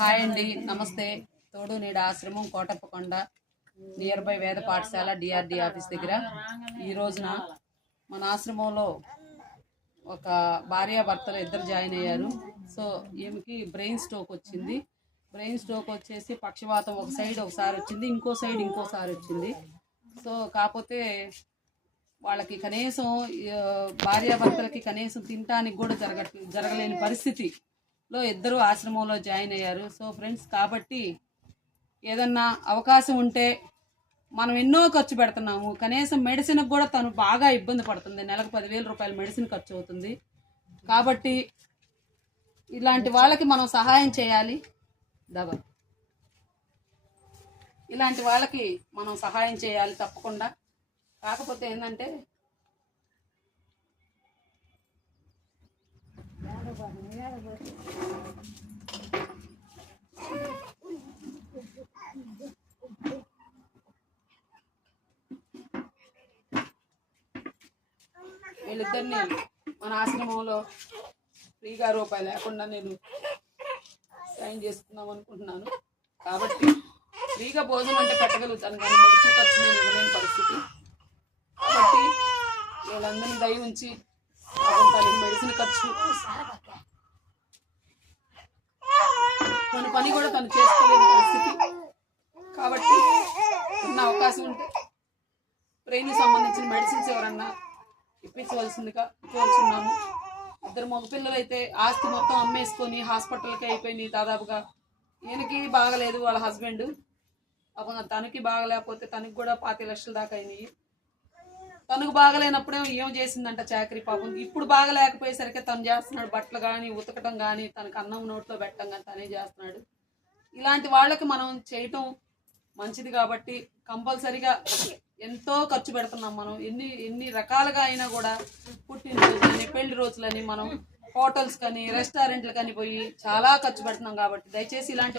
Hi అండి, నమస్తే. తోడు నీడ ఆశ్రమం కోటప్పకొండ నియర్ బై వేద పాఠశాల డిఆర్డి ఆఫీస్ దగ్గర ఈ రోజున మన ఆశ్రమంలో ఒక భార్యాభర్తలు ఇద్దరు జాయిన్ అయ్యారు. సో ఈమెకి బ్రెయిన్ స్ట్రోక్ వచ్చింది. బ్రెయిన్ స్ట్రోక్ వచ్చేసి పక్షవాతం ఒక సైడ్ ఒకసారి వచ్చింది, ఇంకో సైడ్ ఇంకోసారి వచ్చింది. సో కాకపోతే వాళ్ళకి కనీసం భార్యాభర్తలకి కనీసం తినటానికి కూడా జరగలేని పరిస్థితిలో ఇద్దరు ఆశ్రమంలో జాయిన్ అయ్యారు. సో ఫ్రెండ్స్, కాబట్టి ఏదన్నా అవకాశం ఉంటే మనం ఎన్నో ఖర్చు పెడుతున్నాము. కనీసం మెడిసిన్కి కూడా తను బాగా ఇబ్బంది పడుతుంది. నెలకు 10,000 రూపాయలు మెడిసిన్ ఖర్చు అవుతుంది. కాబట్టి ఇలాంటి వాళ్ళకి మనం సహాయం చేయాలి. ఇలాంటి వాళ్ళకి మనం సహాయం చేయాలి తప్పకుండా. కాకపోతే ఏంటంటే వీళ్ళిద్దరిని మన ఆశ్రమంలో ఫ్రీగా రూపాయి లేకుండా నేను సైన్ చేసుకుందాం అనుకుంటున్నాను. కాబట్టి ఫ్రీగా భోజనం అంటే పెట్టగలుగుతాను, కానీ మెడిసిన్ ఖర్చు నేను ఇవ్వలేని పరిస్థితి. కాబట్టి వీళ్ళందరినీ దయ ఉంచి తనకి మెడిసిన్ ఖర్చు కొన్ని పని కూడా తను చేసుకోలేని పరిస్థితి. కాబట్టి ఉన్న అవకాశం ఉంటే బ్రెయిన్కి సంబంధించిన మెడిసిన్స్ ఎవరన్నా ఇప్పించవలసిందిగా కోరుచున్నాము. ఇద్దరు మగపిల్లలు అయితే ఆస్తి మొత్తం అమ్మేసుకొని హాస్పిటల్కి అయిపోయినాయి దాదాపుగా. ఈయనకి బాగలేదు, వాళ్ళ హస్బెండ్ అప్పుడు తనకి బాగలేకపోతే తనకి కూడా 25 లక్షల దాకా అయినాయి. తనకు బాగలేనప్పుడే ఏం చేసిందంట చాకరీ పాపం. ఇప్పుడు బాగలేకపోయేసరికి తను చేస్తున్నాడు, బట్టలు కానీ ఉతకటం కానీ తనకు అన్నం నోట్లో పెట్టడం కానీ తనే చేస్తున్నాడు. ఇలాంటి వాళ్ళకి మనం చేయటం మంచిది. కాబట్టి కంపల్సరిగా ఎంతో ఖర్చు పెడుతున్నాం మనం. ఎన్ని రకాలుగా అయినా కూడా పుట్టినరోజులని పెళ్లి రోజులని మనం హోటల్స్ కానీ రెస్టారెంట్లు కానీ పోయి చాలా ఖర్చు పెడుతున్నాం. కాబట్టి దయచేసి ఇలాంటి